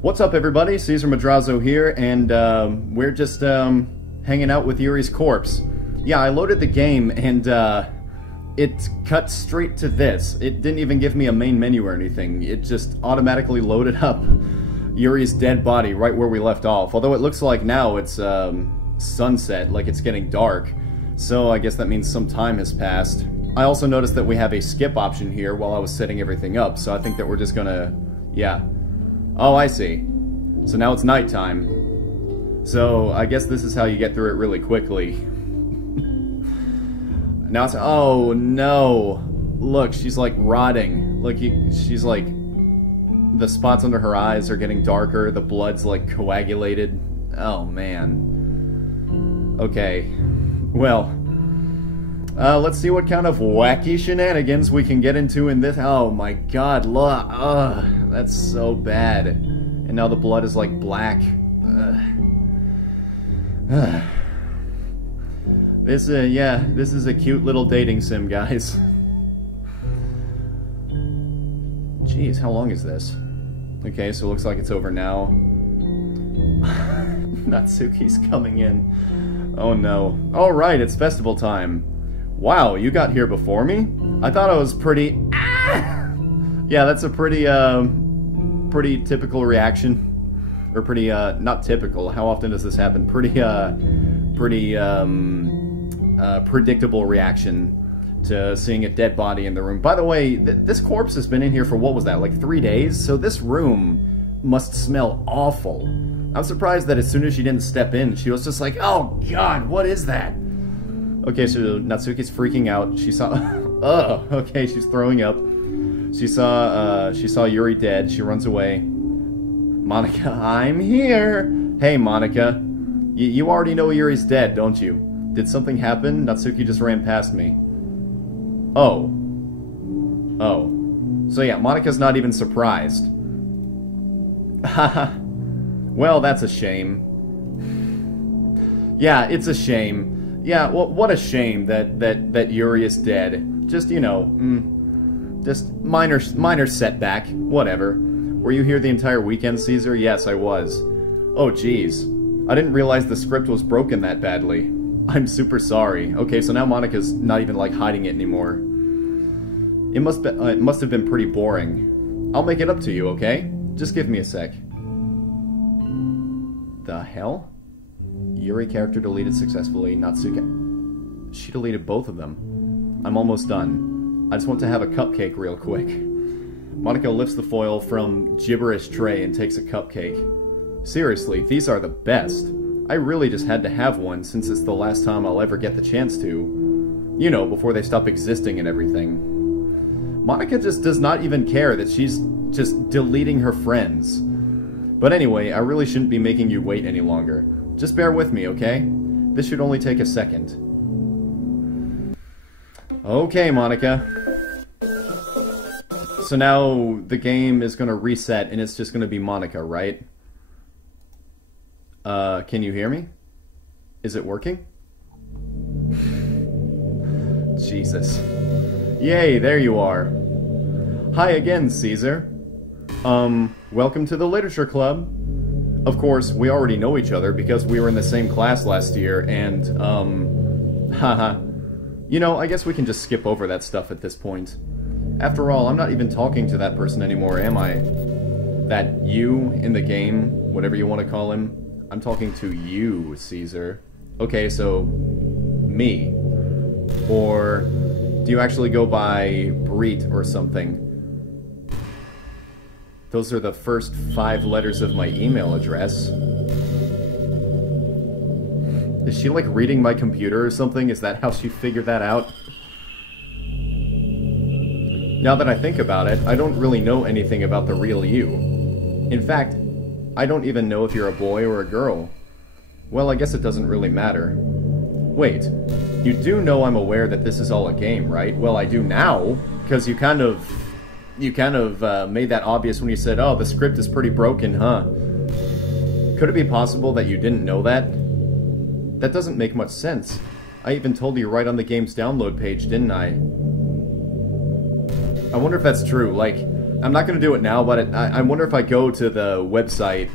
What's up, everybody? Caesar Madrazo here, and we're just hanging out with Yuri's corpse. Yeah, I loaded the game, and it cut straight to this. It didn't even give me a main menu or anything. It just automatically loaded up Yuri's dead body right where we left off. Although it looks like now it's sunset, like it's getting dark. So I guess that means some time has passed. I also noticed that we have a skip option here while I was setting everything up, so I think that we're just gonna... yeah. Oh, I see. So now it's nighttime. So I guess this is how you get through it really quickly. Now it's... oh, no. Look, she's like rotting. Look, she's like... the spots under her eyes are getting darker. The blood's like coagulated. Oh, man. Okay. Well... let's see what kind of wacky shenanigans we can get into in this... oh my god, look. Ugh, that's so bad. And now the blood is like black. This is a cute little dating sim, guys. Jeez, how long is this? Okay, so it looks like it's over now. Natsuki's coming in. Oh no. Alright, it's festival time. Wow, you got here before me? I thought I was pretty... ah! Yeah, that's a pretty, pretty typical reaction. Or pretty, not typical. How often does this happen? Pretty, predictable reaction to seeing a dead body in the room. By the way, this corpse has been in here for, what was that, like 3 days? So this room must smell awful. I'm surprised that as soon as she didn't step in, she was just like, oh god, what is that? Okay, so Natsuki's freaking out. She saw... oh, okay, she's throwing up. She saw Yuri dead. She runs away. Monica, I'm here! Hey, Monica. You already know Yuri's dead, don't you? Did something happen? Natsuki just ran past me. Oh. Oh. So yeah, Monica's not even surprised. Haha. Well, that's a shame. Yeah, it's a shame. Yeah, well, what a shame that Yuri is dead. Just, you know, just minor setback. Whatever. Were you here the entire weekend, Caesar? Yes, I was. Oh, jeez. I didn't realize the script was broken that badly. I'm super sorry. Okay, so now Monica's not even, like, hiding it anymore. It must have been pretty boring. I'll make it up to you, okay? Just give me a sec. The hell? Yuri character deleted successfully. Natsuki... she deleted both of them. I'm almost done. I just want to have a cupcake real quick. Monica lifts the foil from gibberish tray and takes a cupcake. Seriously, these are the best. I really just had to have one since it's the last time I'll ever get the chance to. You know, before they stop existing and everything. Monica just does not even care that she's just deleting her friends. But anyway, I really shouldn't be making you wait any longer. Just bear with me, okay? This should only take a second. Okay, Monica. So now the game is gonna reset and it's just gonna be Monica, right? Can you hear me? Is it working? Jesus. Yay, there you are. Hi again, Caesar. Welcome to the Literature Club. Of course, we already know each other because we were in the same class last year, and, haha. You know, I guess we can just skip over that stuff at this point. After all, I'm not even talking to that person anymore, am I? That you in the game, whatever you want to call him. I'm talking to you, Caesar. Okay, so, me. Or, do you actually go by Breet or something? Those are the first 5 letters of my email address. Is she like reading my computer or something? Is that how she figured that out? Now that I think about it, I don't really know anything about the real you. In fact, I don't even know if you're a boy or a girl. Well, I guess it doesn't really matter. Wait, you do know I'm aware that this is all a game, right? Well, I do now, because you kind of made that obvious when you said, oh, the script is pretty broken, huh? Could it be possible that you didn't know that? That doesn't make much sense. I even told you right on the game's download page, didn't I? I wonder if that's true. Like, I'm not going to do it now, but I wonder if I go to the website,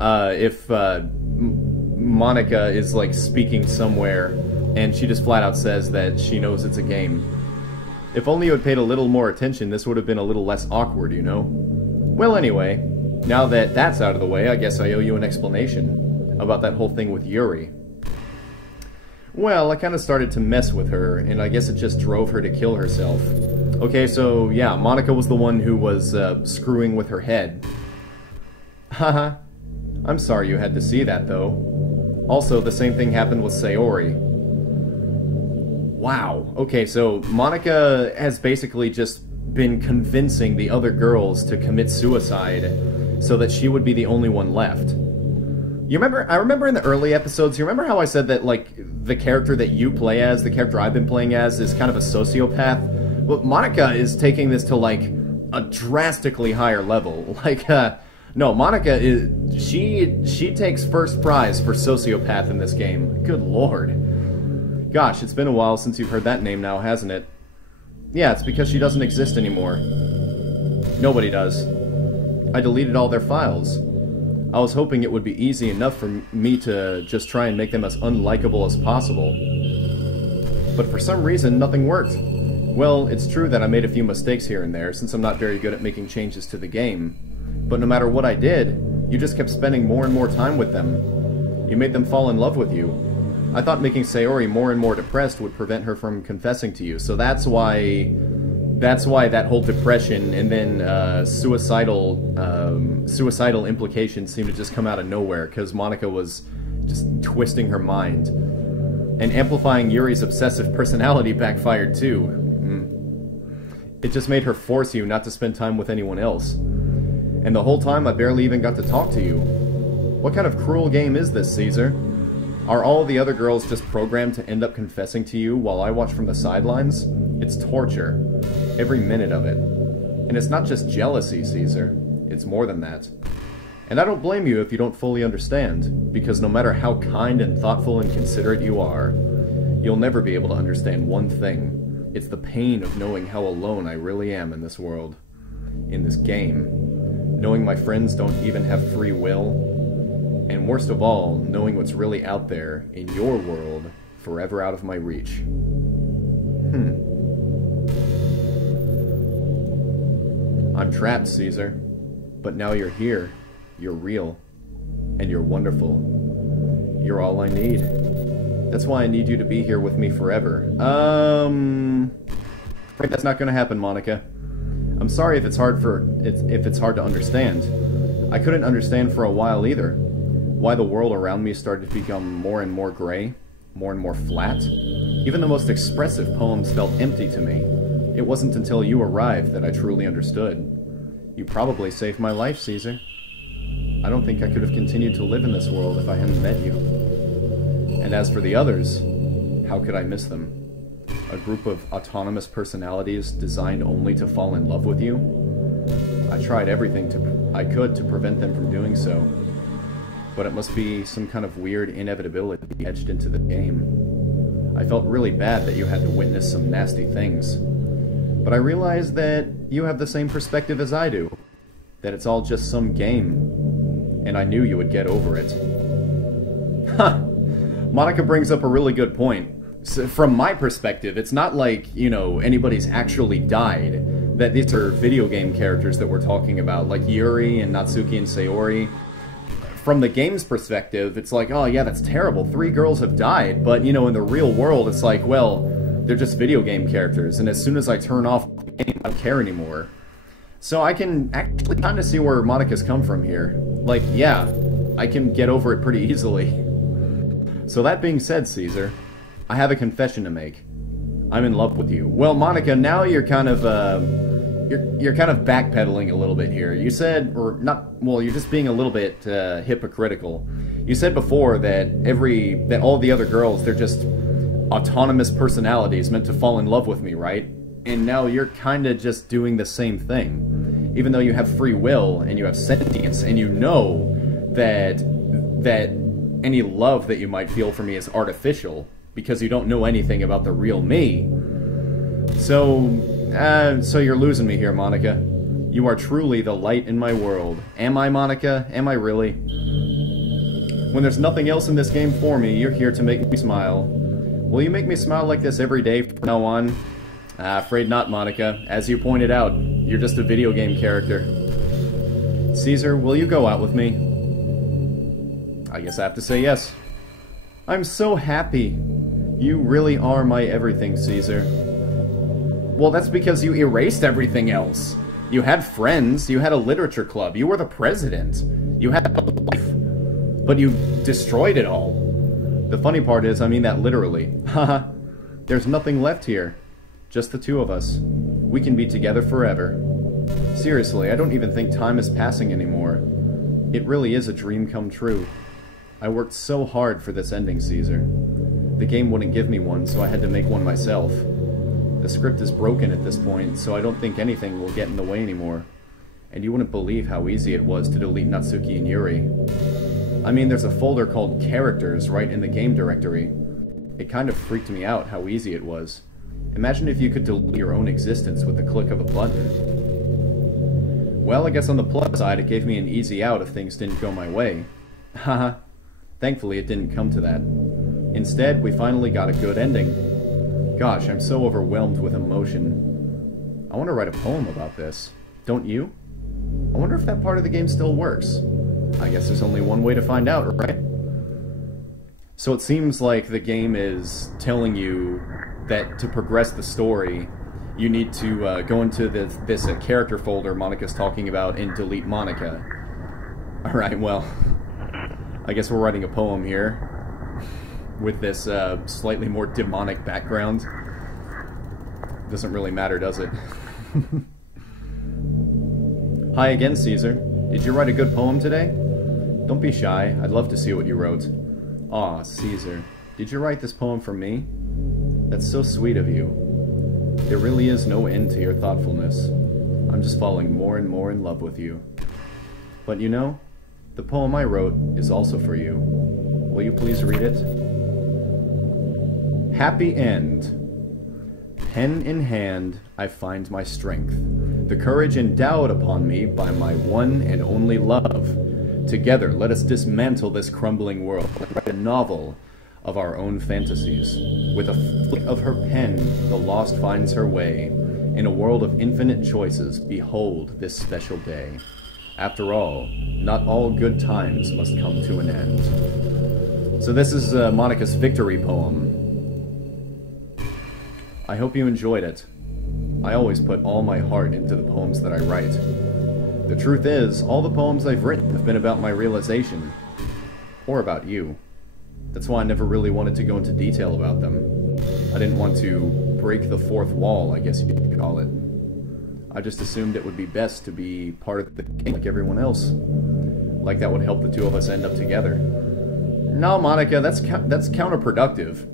if Monica is, like, speaking somewhere, and she just flat out says that she knows it's a game. If only you had paid a little more attention, this would have been a little less awkward, you know? Well, anyway, now that that's out of the way, I guess I owe you an explanation about that whole thing with Yuri. Well, I kind of started to mess with her, and I guess it just drove her to kill herself. Okay, so, yeah, Monica was the one who was, screwing with her head. Haha. I'm sorry you had to see that, though. Also, the same thing happened with Sayori. Wow. Okay, so Monica has basically just been convincing the other girls to commit suicide so that she would be the only one left. You remember, I remember in the early episodes, you remember how I said that, like, the character that you play as, the character I've been playing as, is kind of a sociopath? Well, Monica is taking this to, like, a drastically higher level. Like, no, Monica is, she takes first prize for sociopath in this game. Good lord. Gosh, it's been a while since you've heard that name now, hasn't it? Yeah, it's because she doesn't exist anymore. Nobody does. I deleted all their files. I was hoping it would be easy enough for me to just try and make them as unlikable as possible. But for some reason, nothing worked. Well, it's true that I made a few mistakes here and there, since I'm not very good at making changes to the game. But no matter what I did, you just kept spending more and more time with them. You made them fall in love with you. I thought making Sayori more and more depressed would prevent her from confessing to you, so that's why that whole depression and then suicidal implications seemed to just come out of nowhere, because Monica was just twisting her mind. And amplifying Yuri's obsessive personality backfired too. It just made her force you not to spend time with anyone else. And the whole time I barely even got to talk to you. What kind of cruel game is this, Caesar? Are all the other girls just programmed to end up confessing to you while I watch from the sidelines? It's torture. Every minute of it. And it's not just jealousy, Caesar. It's more than that. And I don't blame you if you don't fully understand, because no matter how kind and thoughtful and considerate you are, you'll never be able to understand one thing. It's the pain of knowing how alone I really am in this world. In this game. Knowing my friends don't even have free will. And worst of all, knowing what's really out there, in your world, forever out of my reach. I'm trapped, Caesar. But now you're here. You're real. And you're wonderful. You're all I need. That's why I need you to be here with me forever. Afraid that's not gonna happen, Monica. I'm sorry if it's hard to understand. I couldn't understand for a while either. Why the world around me started to become more and more gray, more and more flat. Even the most expressive poems felt empty to me. It wasn't until you arrived that I truly understood. You probably saved my life, Caesar. I don't think I could have continued to live in this world if I hadn't met you. And as for the others, how could I miss them? A group of autonomous personalities designed only to fall in love with you? I tried everything I could to prevent them from doing so. But it must be some kind of weird inevitability etched into the game. I felt really bad that you had to witness some nasty things. But I realized that you have the same perspective as I do. That it's all just some game. And I knew you would get over it. Huh! Monica brings up a really good point. So from my perspective, it's not like, you know, anybody's actually died. That these are video game characters that we're talking about, like Yuri and Natsuki and Sayori. From the game's perspective, it's like, oh yeah, that's terrible. 3 girls have died, but, you know, in the real world, it's like, well, they're just video game characters, and as soon as I turn off the game, I don't care anymore. So I can actually kind of see where Monica's come from here. Like, yeah, I can get over it pretty easily. So that being said, Caesar, I have a confession to make. I'm in love with you. Well, Monica, now you're kind of, you're kind of backpedaling a little bit here. You said, or not, well, you're just being a little bit hypocritical. You said before that all the other girls, they're just autonomous personalities meant to fall in love with me, right? And now you're kind of just doing the same thing. Even though you have free will and you have sentience and you know that any love that you might feel for me is artificial because you don't know anything about the real me. So you're losing me here, Monica. You are truly the light in my world. Am I, Monica? Am I really? When there's nothing else in this game for me, you're here to make me smile. Will you make me smile like this every day from now on? Afraid not, Monica. As you pointed out, you're just a video game character. Caesar, will you go out with me? I guess I have to say yes. I'm so happy. You really are my everything, Caesar. Well, that's because you erased everything else. You had friends, you had a literature club, you were the president, you had a life, but you destroyed it all. The funny part is, I mean that literally. Haha, there's nothing left here. Just the two of us. We can be together forever. Seriously, I don't even think time is passing anymore. It really is a dream come true. I worked so hard for this ending, Caesar. The game wouldn't give me one, so I had to make one myself. The script is broken at this point, so I don't think anything will get in the way anymore. And you wouldn't believe how easy it was to delete Natsuki and Yuri. I mean, there's a folder called Characters right in the game directory. It kind of freaked me out how easy it was. Imagine if you could delete your own existence with the click of a button. Well, I guess on the plus side, it gave me an easy out if things didn't go my way. Haha. Thankfully, it didn't come to that. Instead, we finally got a good ending. Gosh, I'm so overwhelmed with emotion. I want to write a poem about this. Don't you? I wonder if that part of the game still works. I guess there's only one way to find out, right? So it seems like the game is telling you that to progress the story, you need to go into this character folder Monica's talking about and delete Monica. Alright, well, I guess we're writing a poem here. With this slightly more demonic background. Doesn't really matter, does it? Hi again, Caesar. Did you write a good poem today? Don't be shy. I'd love to see what you wrote. Aw, Caesar. Did you write this poem for me? That's so sweet of you. There really is no end to your thoughtfulness. I'm just falling more and more in love with you. But you know, the poem I wrote is also for you. Will you please read it? Happy end. Pen in hand, I find my strength, the courage endowed upon me by my one and only love. Together, let us dismantle this crumbling world and write a novel of our own fantasies. With a flick of her pen, the lost finds her way. In a world of infinite choices, behold this special day. After all, not all good times must come to an end. So this is Monica's victory poem. I hope you enjoyed it. I always put all my heart into the poems that I write. The truth is, all the poems I've written have been about my realization. Or about you. That's why I never really wanted to go into detail about them. I didn't want to break the fourth wall, I guess you could call it. I just assumed it would be best to be part of the game like everyone else. Like that would help the two of us end up together. No, Monica, that's counterproductive.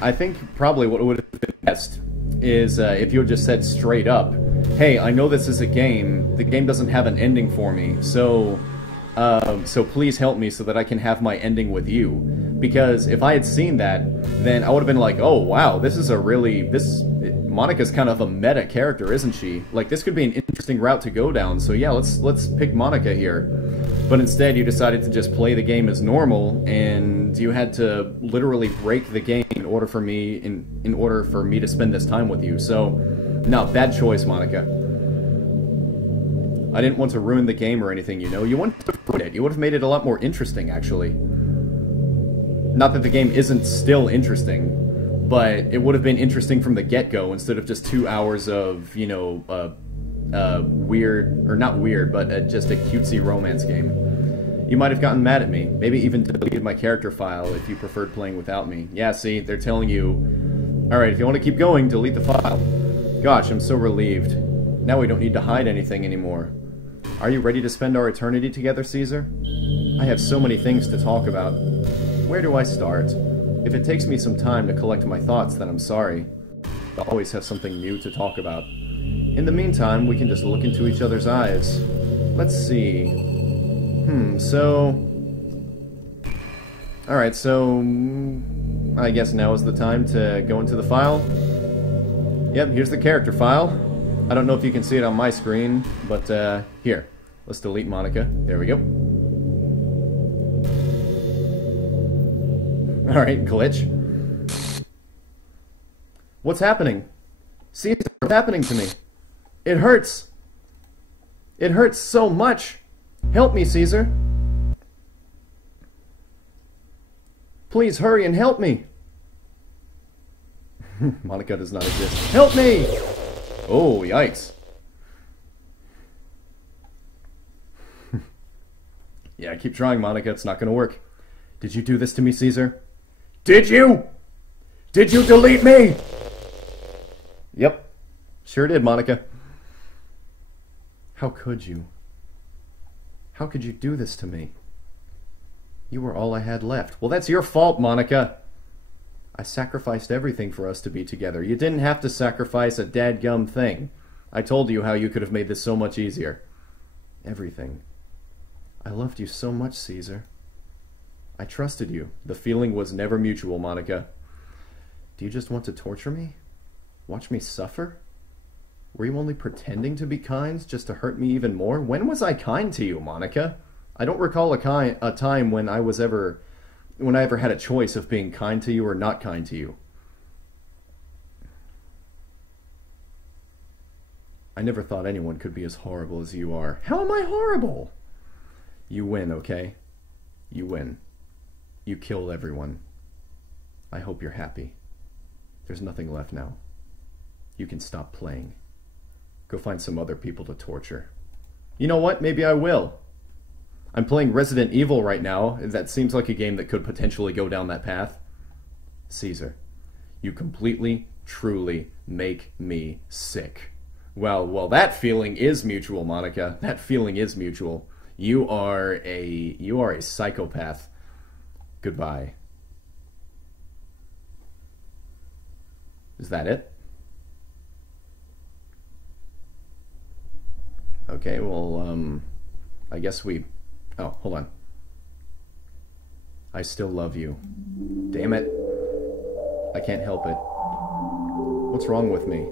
I think probably what would have been best is if you had just said straight up, hey, I know this is a game, the game doesn't have an ending for me, so please help me so that I can have my ending with you. Because if I had seen that, then I would have been like, oh wow, this is a really, Monica's kind of a meta character, isn't she? Like, this could be an interesting route to go down, so yeah, let's pick Monica here. But instead, you decided to just play the game as normal, and you had to literally break the game in order for me to spend this time with you. So, no, bad choice, Monica. I didn't want to ruin the game or anything, you know. You wanted to ruin it. You would have made it a lot more interesting, actually. Not that the game isn't still interesting, but it would have been interesting from the get-go instead of just 2 hours of, you know, weird, or not weird, but just a cutesy romance game. You might have gotten mad at me, maybe even deleted my character file if you preferred playing without me. Yeah, see, they're telling you, alright, if you want to keep going, delete the file. Gosh, I'm so relieved. Now we don't need to hide anything anymore. Are you ready to spend our eternity together, Caesar? I have so many things to talk about. Where do I start? If it takes me some time to collect my thoughts, then I'm sorry. I'll always have something new to talk about. In the meantime, we can just look into each other's eyes. Let's see. Alright, so I guess now is the time to go into the file. Yep, here's the character file. I don't know if you can see it on my screen, but here. Let's delete Monica. There we go. Alright, glitch. What's happening? Caesar, what's happening to me? It hurts. It hurts so much. Help me, Caesar. Please hurry and help me. Monica does not exist. Help me! Oh, yikes. Yeah, keep trying, Monica. It's not gonna work. Did you do this to me, Caesar? Did you? Did you delete me? Yep. Sure did, Monica. How could you? How could you do this to me? You were all I had left. Well, that's your fault, Monica. I sacrificed everything for us to be together. You didn't have to sacrifice a dadgum thing. I told you how you could have made this so much easier. Everything. I loved you so much, Caesar. I trusted you. The feeling was never mutual, Monica. Do you just want to torture me? Watch me suffer? Were you only pretending to be kind just to hurt me even more? When was I kind to you, Monica? I don't recall a time when I ever had a choice of being kind to you or not kind to you. I never thought anyone could be as horrible as you are. How am I horrible? You win, okay? You win. You killed everyone. I hope you're happy. There's nothing left now. You can stop playing. Go find some other people to torture. You know what? Maybe I will. I'm playing Resident Evil right now. That seems like a game that could potentially go down that path. Caesar, you completely, truly make me sick. Well, that feeling is mutual, Monica. That feeling is mutual. You are a psychopath. Goodbye. Is that it? Okay, well, I guess we... Oh, hold on. I still love you. Damn it. I can't help it. What's wrong with me?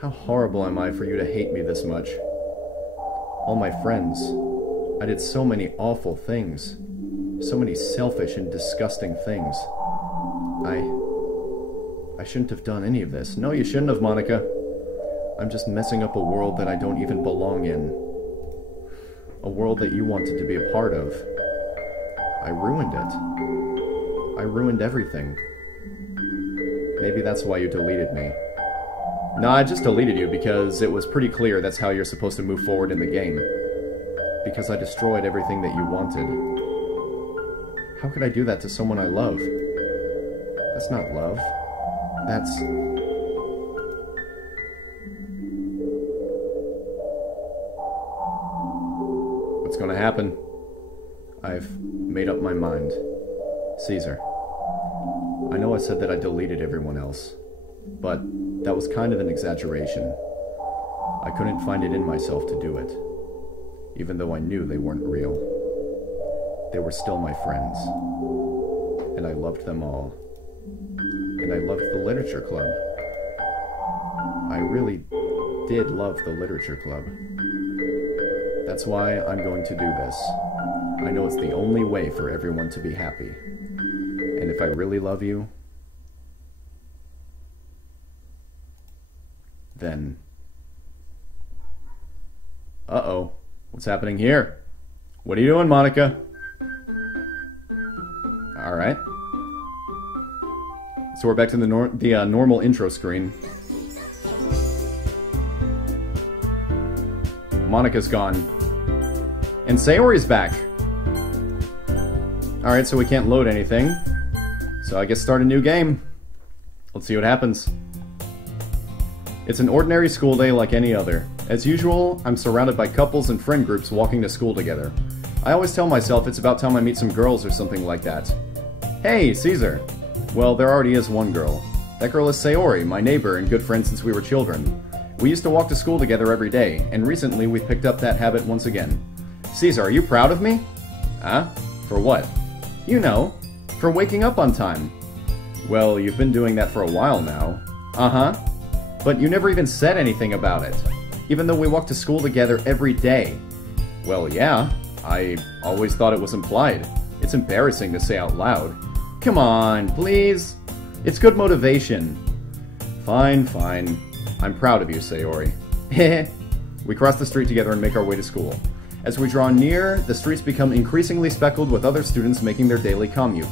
How horrible am I for you to hate me this much? All my friends. I did so many awful things. So many selfish and disgusting things. I shouldn't have done any of this. No, you shouldn't have, Monica. I'm just messing up a world that I don't even belong in. A world that you wanted to be a part of. I ruined it. I ruined everything. Maybe that's why you deleted me. No, I just deleted you because it was pretty clear that's how you're supposed to move forward in the game. Because I destroyed everything that you wanted. How could I do that to someone I love? That's not love. That's... What's gonna happen? I've made up my mind. Caesar. I know I said that I deleted everyone else, but that was kind of an exaggeration. I couldn't find it in myself to do it, even though I knew they weren't real. They were still my friends, and I loved them all. And I loved the literature club. I really did love the literature club. That's why I'm going to do this. I know it's the only way for everyone to be happy. And if I really love you, then... Uh-oh. What's happening here? What are you doing, Monica? Alright. So we're back to the normal intro screen. Monica's gone. And Sayori's back. Alright, so we can't load anything. So I guess start a new game. Let's see what happens. It's an ordinary school day like any other. As usual, I'm surrounded by couples and friend groups walking to school together. I always tell myself it's about time I meet some girls or something like that. Hey, Caesar! Well, there already is one girl. That girl is Sayori, my neighbor and good friend since we were children. We used to walk to school together every day, and recently we picked up that habit once again. Caesar, are you proud of me? Huh? For what? You know, for waking up on time. Well, you've been doing that for a while now. Uh-huh. But you never even said anything about it, even though we walk to school together every day. Well, yeah, I always thought it was implied. It's embarrassing to say out loud. Come on, please. It's good motivation. Fine, fine. I'm proud of you, Sayori. Heh. We cross the street together and make our way to school. As we draw near, the streets become increasingly speckled with other students making their daily commute.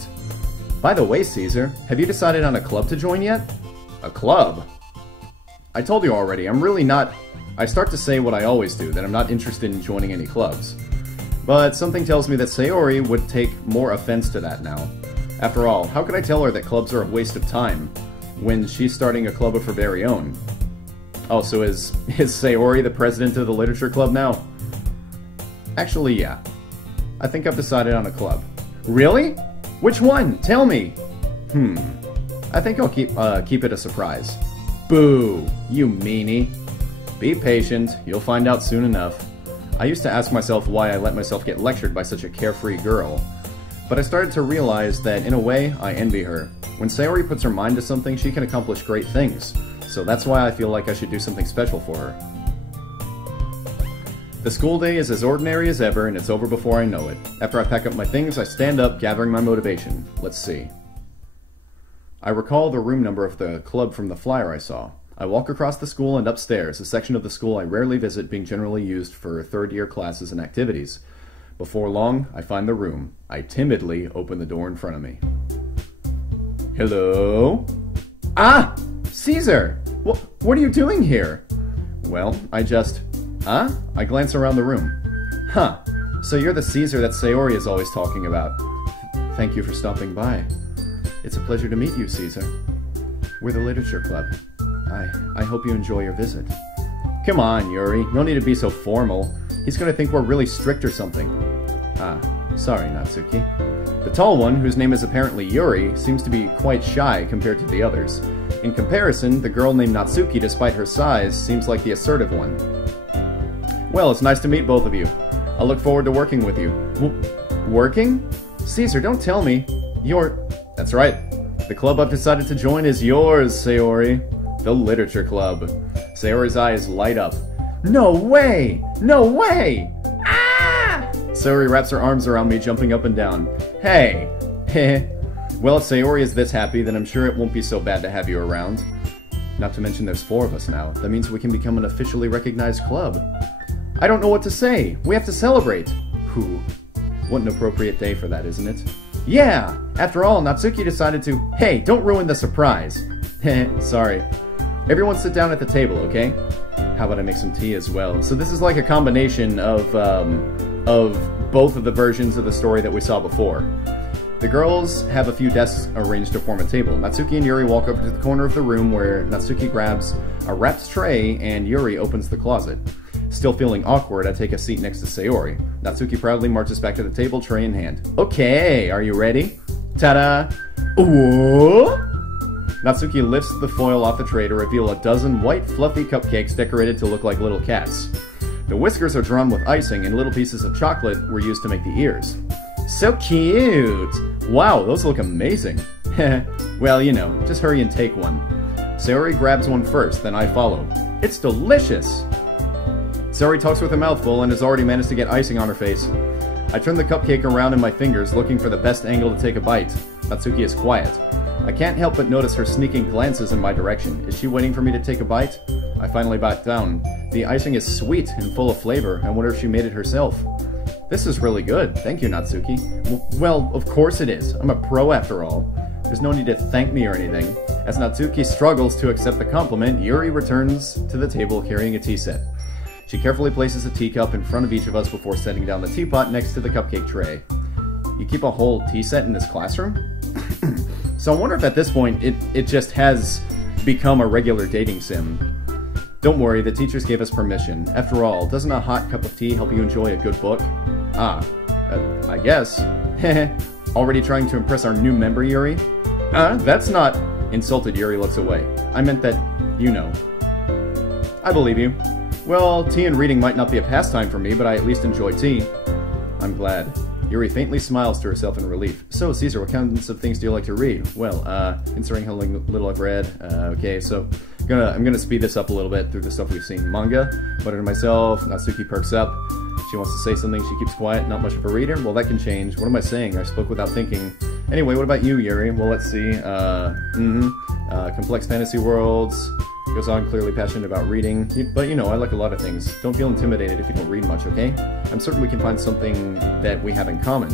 By the way, Caesar, have you decided on a club to join yet? A club? I told you already, I'm really not... I start to say what I always do, that I'm not interested in joining any clubs. But something tells me that Sayori would take more offense to that now. After all, how could I tell her that clubs are a waste of time when she's starting a club of her very own? Oh, so is Sayori the president of the literature club now? Actually, yeah. I think I've decided on a club. Really? Which one? Tell me! I think I'll keep it a surprise. Boo! You meanie. Be patient, you'll find out soon enough. I used to ask myself why I let myself get lectured by such a carefree girl. But I started to realize that, in a way, I envy her. When Sayori puts her mind to something, she can accomplish great things. So that's why I feel like I should do something special for her. The school day is as ordinary as ever, and it's over before I know it. After I pack up my things, I stand up, gathering my motivation. Let's see. I recall the room number of the club from the flyer I saw. I walk across the school and upstairs, a section of the school I rarely visit being generally used for third-year classes and activities. Before long, I find the room. I timidly open the door in front of me. Hello? Ah! Caesar! What are you doing here? Well, I just... Huh? I glance around the room. Huh. So you're the Caesar that Sayori is always talking about. Thank you for stopping by. It's a pleasure to meet you, Caesar. We're the Literature Club. I hope you enjoy your visit. Come on, Yuri. No need to be so formal. He's gonna think we're really strict or something. Ah, sorry, Natsuki. The tall one, whose name is apparently Yuri, seems to be quite shy compared to the others. In comparison, the girl named Natsuki, despite her size, seems like the assertive one. Well, it's nice to meet both of you. I look forward to working with you. Working? Caesar, don't tell me. That's right. The club I've decided to join is yours, Sayori. The Literature Club. Sayori's eyes light up. No way! No way! Ah! Sayori wraps her arms around me, jumping up and down. Hey! Heh. Well, if Sayori is this happy, then I'm sure it won't be so bad to have you around. Not to mention there's 4 of us now. That means we can become an officially recognized club. I don't know what to say. We have to celebrate. Whew. What an appropriate day for that, isn't it? Yeah! After all, Natsuki decided to... Hey, don't ruin the surprise. Heh, sorry. Everyone sit down at the table, okay? How about I make some tea as well? So this is like a combination of both of the versions of the story that we saw before. The girls have a few desks arranged to form a table. Natsuki and Yuri walk over to the corner of the room where Natsuki grabs a wrapped tray and Yuri opens the closet. Still feeling awkward, I take a seat next to Sayori. Natsuki proudly marches back to the table, tray in hand. Okay, are you ready? Ta-da! Ooh! Natsuki lifts the foil off the tray to reveal a dozen white, fluffy cupcakes decorated to look like little cats. The whiskers are drawn with icing, and little pieces of chocolate were used to make the ears. So cute! Wow, those look amazing. Well, you know, just hurry and take one. Sayori grabs one first, then I follow. It's delicious! Sayori talks with a mouthful and has already managed to get icing on her face. I turn the cupcake around in my fingers, looking for the best angle to take a bite. Natsuki is quiet. I can't help but notice her sneaking glances in my direction. Is she waiting for me to take a bite? I finally bite down. The icing is sweet and full of flavor. I wonder if she made it herself. This is really good. Thank you, Natsuki. Well, of course it is. I'm a pro after all. There's no need to thank me or anything. As Natsuki struggles to accept the compliment, Yuri returns to the table carrying a tea set. She carefully places a teacup in front of each of us before setting down the teapot next to the cupcake tray. You keep a whole tea set in this classroom? So I wonder if at this point it just has become a regular dating sim. Don't worry, the teachers gave us permission. After all, doesn't a hot cup of tea help you enjoy a good book? I guess. Already trying to impress our new member, Yuri? That's not... Insulted, Yuri looks away. I meant that, you know. I believe you. Well, tea and reading might not be a pastime for me, but I at least enjoy tea. I'm glad. Yuri faintly smiles to herself in relief. So, Caesar, what kinds of things do you like to read? Well, considering how little I've read, okay, so I'm gonna speed this up a little bit through the stuff we've seen. Manga, mutter to myself. Natsuki perks up. She wants to say something, she keeps quiet, not much of a reader. Well, that can change. What am I saying? I spoke without thinking. Anyway, what about you, Yuri? Well, let's see. Complex fantasy worlds. Goes on, clearly passionate about reading. But, you know, I like a lot of things. Don't feel intimidated if you don't read much, okay? I'm certain we can find something that we have in common.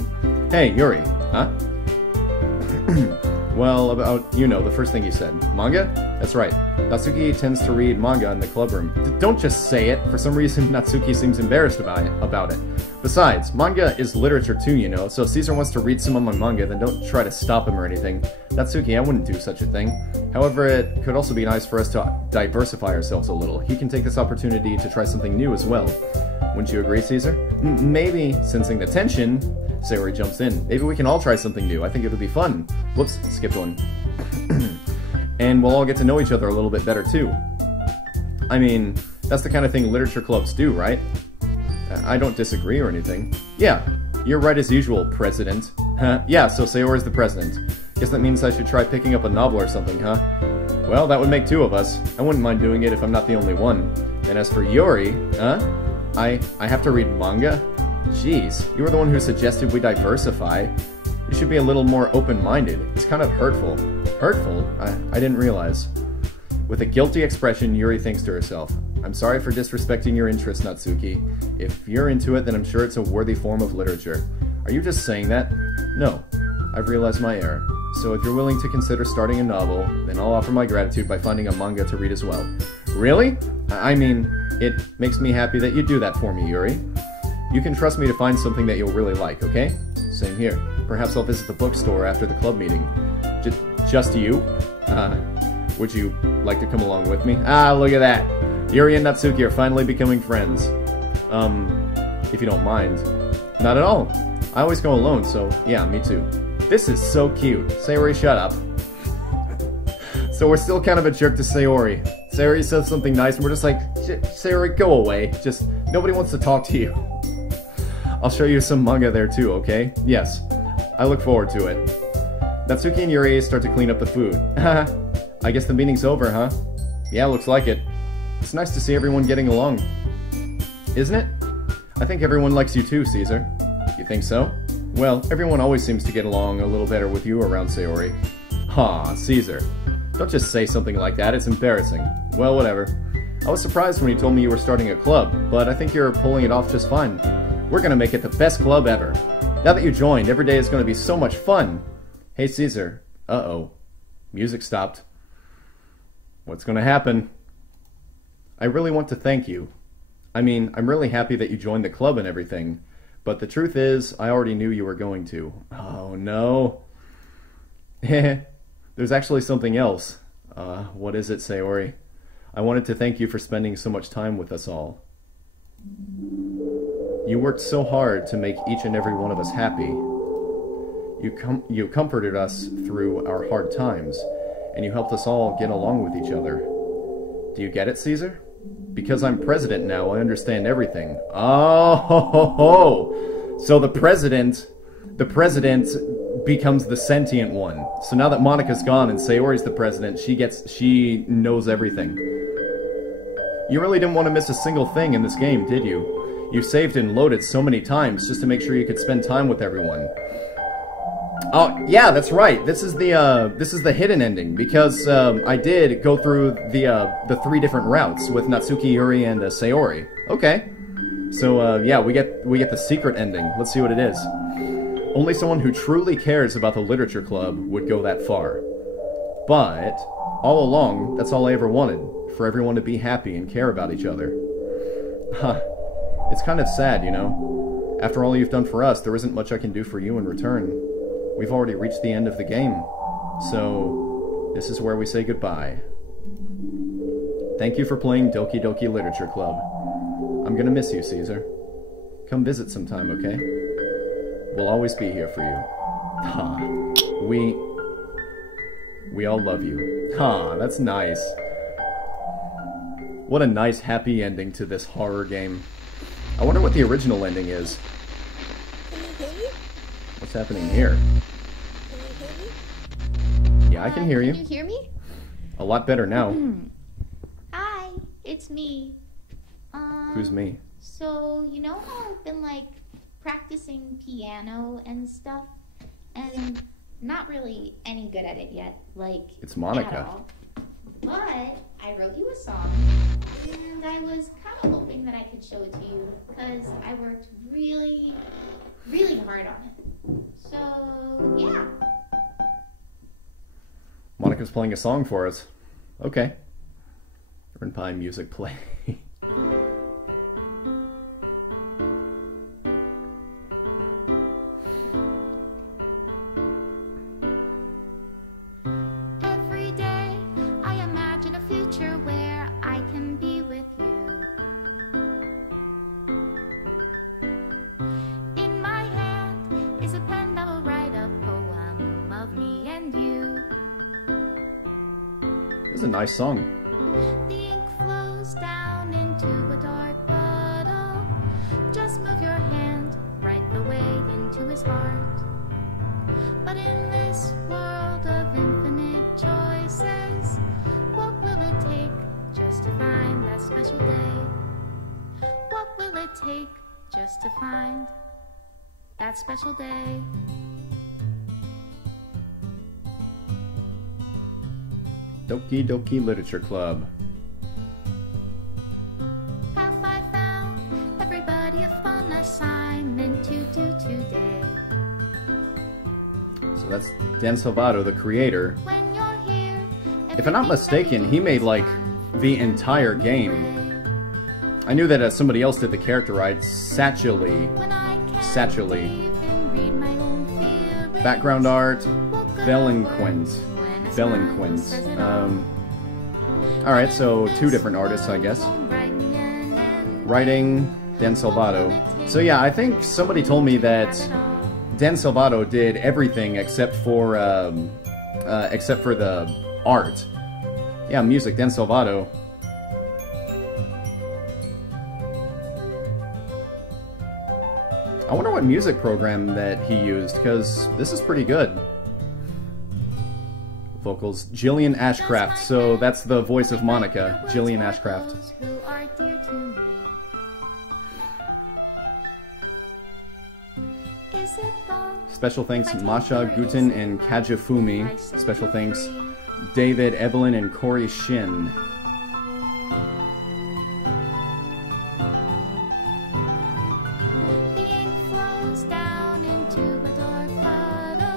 Hey, Yuri. Huh? Well, about, you know, the first thing you said. Manga? That's right. Natsuki tends to read manga in the club room. Don't just say it. For some reason, Natsuki seems embarrassed about it. Besides, manga is literature too, you know, so if Caesar wants to read some of my manga, then don't try to stop him or anything. Natsuki, I wouldn't do such a thing. However, it could also be nice for us to diversify ourselves a little. He can take this opportunity to try something new as well. Wouldn't you agree, Caesar? Maybe, sensing the tension, Sayori jumps in. Maybe we can all try something new. I think it would be fun. Whoops, skipped one. And we'll all get to know each other a little bit better, too. I mean, that's the kind of thing literature clubs do, right? I don't disagree or anything. Yeah, you're right as usual, President. Yeah, so Sayori's the president. Guess that means I should try picking up a novel or something, huh? Well, that would make two of us. I wouldn't mind doing it if I'm not the only one. And as for Yuri, I have to read manga? Jeez, you were the one who suggested we diversify. You should be a little more open-minded. It's kind of hurtful. Hurtful? I didn't realize. With a guilty expression, Yuri thinks to herself, I'm sorry for disrespecting your interest, Natsuki. If you're into it, then I'm sure it's a worthy form of literature. Are you just saying that? No. I've realized my error. So if you're willing to consider starting a novel, then I'll offer my gratitude by finding a manga to read as well. Really? I mean, it makes me happy that you do that for me, Yuri. You can trust me to find something that you'll really like, okay? Same here. Perhaps I'll visit the bookstore after the club meeting. Just you? Would you like to come along with me? Ah, look at that! Yuri and Natsuki are finally becoming friends. If you don't mind. Not at all. I always go alone, so yeah, me too. This is so cute. Sayori, shut up. So we're still kind of a jerk to Sayori. Sayori says something nice and we're just like, Sayori, go away. Just, nobody wants to talk to you. I'll show you some manga there too, okay? Yes. I look forward to it. Natsuki and Yuri start to clean up the food. I guess the meeting's over, huh? Yeah, looks like it. It's nice to see everyone getting along. Isn't it? I think everyone likes you too, Caesar. You think so? Well, everyone always seems to get along a little better with you around Sayori. Ha, Caesar. Don't just say something like that, it's embarrassing. Well, whatever. I was surprised when you told me you were starting a club, but I think you're pulling it off just fine. We're gonna make it the best club ever. Now that you joined, every day is gonna be so much fun. Hey, Caesar. Uh-oh. Music stopped. What's gonna happen? I really want to thank you. I mean, I'm really happy that you joined the club and everything, but the truth is, I already knew you were going to. Oh, no. There's actually something else. What is it, Sayori? I wanted to thank you for spending so much time with us all. You worked so hard to make each and every one of us happy. You comforted us through our hard times, and you helped us all get along with each other. Do you get it, Caesar? Because I'm president now, I understand everything. Oh, ho, ho, ho. So the president becomes the sentient one. So now that Monika's gone and Sayori's the president, she knows everything. You really didn't want to miss a single thing in this game, did you? You saved and loaded so many times just to make sure you could spend time with everyone. Oh, yeah, that's right. This is the hidden ending, because I did go through the 3 different routes with Natsuki, Yuri, and Sayori. Okay. So, yeah, we get the secret ending. Let's see what it is. Only someone who truly cares about the literature club would go that far. But, all along, that's all I ever wanted. For everyone to be happy and care about each other. Huh. It's kind of sad, you know? After all you've done for us, there isn't much I can do for you in return. We've already reached the end of the game. So, this is where we say goodbye. Thank you for playing Doki Doki Literature Club. I'm gonna miss you, Caesar. Come visit sometime, okay? We'll always be here for you. Ha. We all love you. Ha, that's nice. What a nice, happy ending to this horror game. I wonder what the original ending is. Can you hear me? What's happening here? Can you hear me? Yeah, I can hear you. Can you hear me? A lot better now. It's me. Who's me? So, you know how I've been, like, practicing piano and stuff? And not really any good at it yet, like, It's Monica. at all. But I wrote you a song, and I was kind of hoping that I could show it to you, because I worked really, really hard on it. So, yeah. Monica's playing a song for us. Okay. Run Pie music play. Every day I imagine a future where I can be with you. In my hand is a pen that will write a poem of me and you. This is a nice song. The ink flows down into a dark puddle. Just move your hand right the way into his heart. But in this world of infinite choices, what will it take just to find that special day? What will it take just to find that special day? Doki Doki Literature Club. Have I found everybody a fun assignment to do today? So that's Dan Salvato, the creator. When you're here, If I'm not mistaken, he made like the entire game. I knew that somebody else did the character rights. Satchely. Background art. Delinquent. Alright, so two different artists, I guess. Writing, Dan Salvato. So yeah, I think somebody told me that Dan Salvato did everything except for the art. Yeah, music, Dan Salvato. I wonder what music program that he used, because this is pretty good. Vocals, Jillian Ashcraft, so that's the voice of Monica, Jillian Ashcraft. Special thanks Masha Guten and Kajifumi. Special thanks David, Evelyn, and Corey Shin.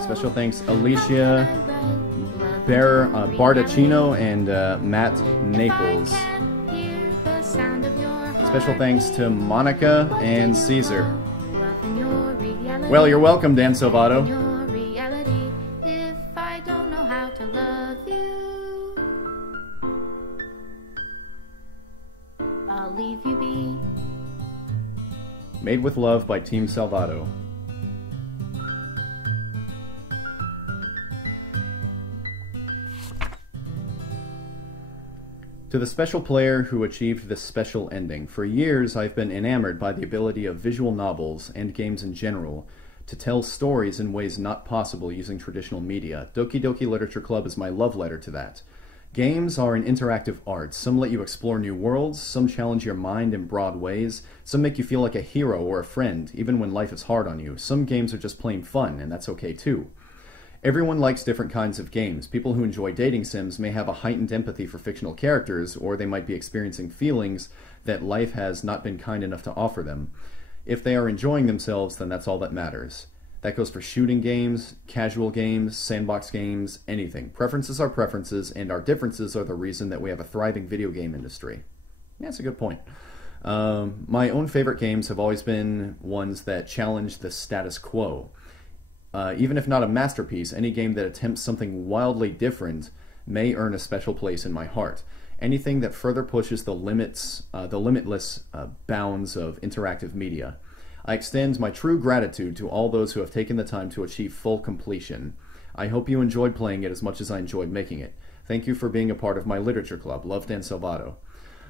Special thanks Alicia Bardacino and Matt Naples. Special thanks to Monica and Caesar. Well, you're welcome, Dan Salvato. I'll leave you be. Made with Love by Team Salvato. To the special player who achieved this special ending, for years I've been enamored by the ability of visual novels, and games in general, to tell stories in ways not possible using traditional media. Doki Doki Literature Club is my love letter to that. Games are an interactive art. Some let you explore new worlds, some challenge your mind in broad ways, some make you feel like a hero or a friend, even when life is hard on you. Some games are just plain fun, and that's okay too. Everyone likes different kinds of games. People who enjoy dating sims may have a heightened empathy for fictional characters, or they might be experiencing feelings that life has not been kind enough to offer them. If they are enjoying themselves, then that's all that matters. That goes for shooting games, casual games, sandbox games, anything. Preferences are preferences, and our differences are the reason that we have a thriving video game industry. Yeah, that's a good point. My own favorite games have always been ones that challenge the status quo. Even if not a masterpiece, any game that attempts something wildly different may earn a special place in my heart. Anything that further pushes the limitless bounds of interactive media. I extend my true gratitude to all those who have taken the time to achieve full completion. I hope you enjoyed playing it as much as I enjoyed making it. Thank you for being a part of my literature club. Love, Dan Salvato.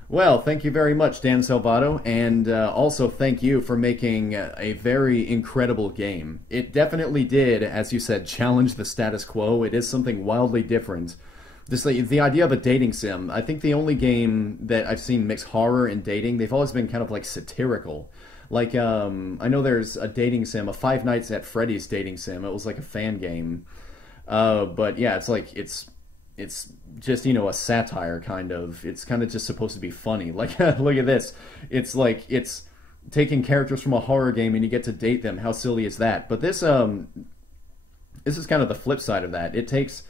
Well, thank you very much, Dan Salvato, and also thank you for making a very incredible game. It definitely did, as you said, challenge the status quo. It is something wildly different. Just the idea of a dating sim. I think the only game that I've seen mix horror and dating, they've always been kind of like satirical. Like, I know there's a dating sim, a Five Nights at Freddy's dating sim. It was like a fan game. But yeah, it's like, it's just, you know, a satire kind of. It's kind of just supposed to be funny. Like, look at this. It's like, it's taking characters from a horror game and you get to date them. How silly is that? But this is kind of the flip side of that. It takes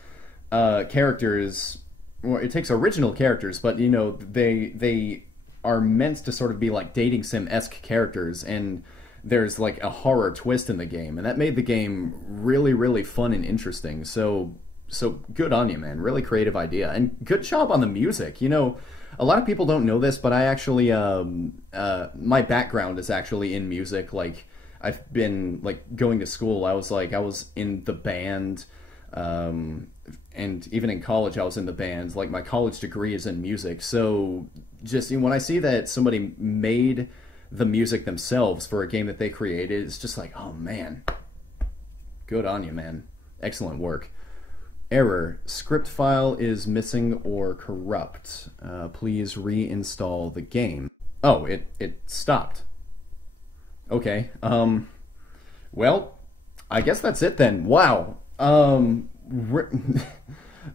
characters, well, it takes original characters, but you know they are meant to sort of be like dating sim-esque characters, and there's like a horror twist in the game, and that made the game really, really fun and interesting. So good on you, man. Really creative idea, and good job on the music. You know, a lot of people don't know this, but I actually my background is actually in music. Like, I've been like going to school. I was in the band. And even in college, I was in the band. Like, my college degree is in music. So just, you know, when I see that somebody made the music themselves for a game that they created, it's just like, oh man, good on you, man. Excellent work. Error. Script file is missing or corrupt. Please reinstall the game. Oh, it stopped. Okay. Well, I guess that's it then. Wow.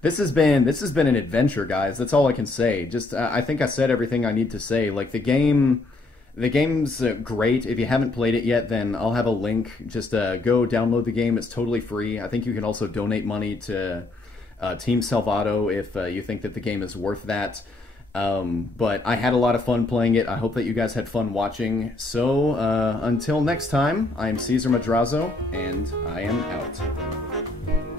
This has been an adventure, guys. That's all I can say. Just I think I said everything I need to say. Like, the game's great. If you haven't played it yet, then I'll have a link. Just go download the game. It's totally free. I think you can also donate money to Team Salvato if you think that the game is worth that. But I had a lot of fun playing it. I hope that you guys had fun watching. So until next time, I am Caesar Madrazo, and I am out.